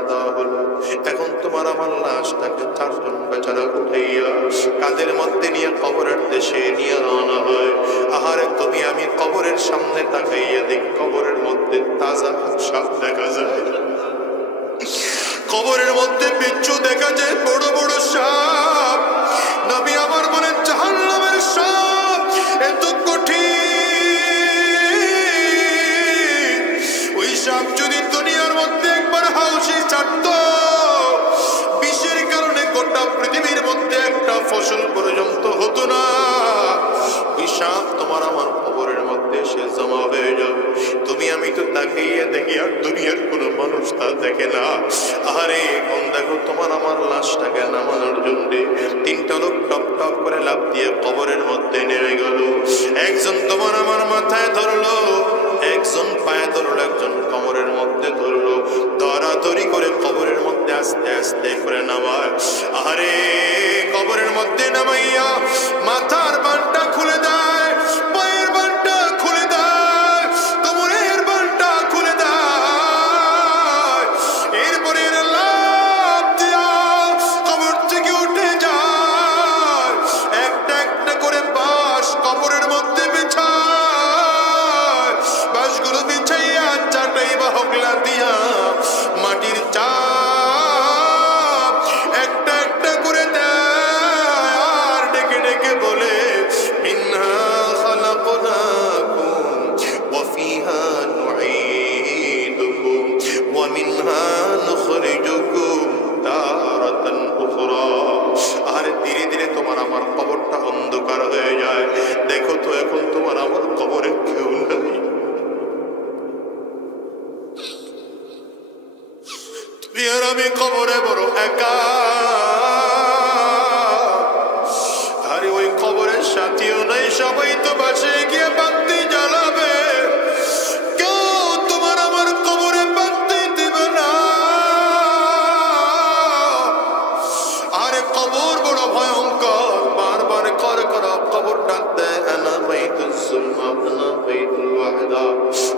পাঠায় দেওয়া হলো। এখন তোমার আমার লাশটাকে চারজন বেচারা উঠাইয়া কাঁধের মধ্যে নিয়ে কবরের দেশে নিয়ে রওনা হয়। আহারে তুমি আমি কবরের সামনে তাকাইয়া দেখি কবরের মধ্যে তাজা সাপ দেখা যায়, কবরের মধ্যে বিচ্ছু দেখা যায়, বড় বড় সাপ। নবী আমার বলেন জাহান্নামের সাপ এত কঠিন, ওই সাপ যদি দুনিয়ার মধ্যে একবার হাউসি ছাড়তো, বিষের কারণে গোটা পৃথিবীর মধ্যে একটা ফসল পর্যন্ত হতো না। ওই সাপ তোমার আমার কবরের মধ্যে সে জমা হয়ে যাবে। তুমি আমি তো তাকিয়ে দেখি আর দুনিয়ার কোনো মানুষ তা দেখে না। আরে কোন দেখো তোমার আমার লাশটাকে নামানোর জন্য তিনটা লোক টপ টপ করে লাফ দিয়ে কবরের মধ্যে নেমে গেল। একজন তোমার আমার মাথায় ধরলো, একজন পায়ে ধরলো, একজন কবরের মধ্যে ধরলো, ধরাধরি করে কবরের মধ্যে আস্তে আস্তে করে নামায়। আরে কবরের মধ্যে নামাইয়া মাথার বানটা খুলে দেয়, পায়ের বানটা খুলে দেয়, কোমরের বানটা খুলে দেয়। এরপরে লাফ দিয়া কবর থেকে উঠে যায়, একটা একটা করে বাঁশ কবরের মধ্যে বিছায়। বাঁশগুলো বিছাইয়া চাটাই বা হগলা দিয়া মাটির চাপ একটা একটা করে দেয়, আর ডেকে ডেকে বলে মিনহা খালাকনাকুম ওয়া ফিহা নুঈদুকুম ওয়া মিনহা নুখরিজুকুম তারাতান উখরা। আর ধীরে ধীরে তোমার আমার কবরটা অন্ধকার হয়ে যায়। দেখো তো এখন তোমার আমার কবরে কেউ নাই, তুমি আর আমি কবরে বড় একা। আরে ওই কবরের সাথীও নাই, সবাই তো বাসে গিয়ে বাতি জ্বালাবে, কেউ তোমার আমার কবরে বাতি দিবে না। আরে কবর বড় ভয়ঙ্কর, বারবার করে করে কবর ডাক দেয়, আনা বাইতুল যুলমা আনা বাইতুল ওয়াহদা।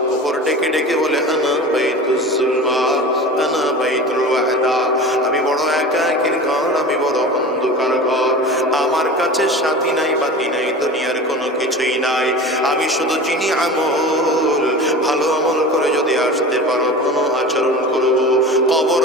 কবর ডেকে ডেকে বলে আনা বাইতুল যুলমা আনা বাইতুল ওয়াহদা। আমি বড় একাকীর ঘর, আমি বড় অন্ধকার ঘর, আমার কাছে সাথী নাই বাতি নাই, দুনিয়ার কোনো কিছুই নাই। আমি শুধু চিনি আমল, ভালো আমল করে যদি আসতে পারো কোনো আচরণ করবো। কবর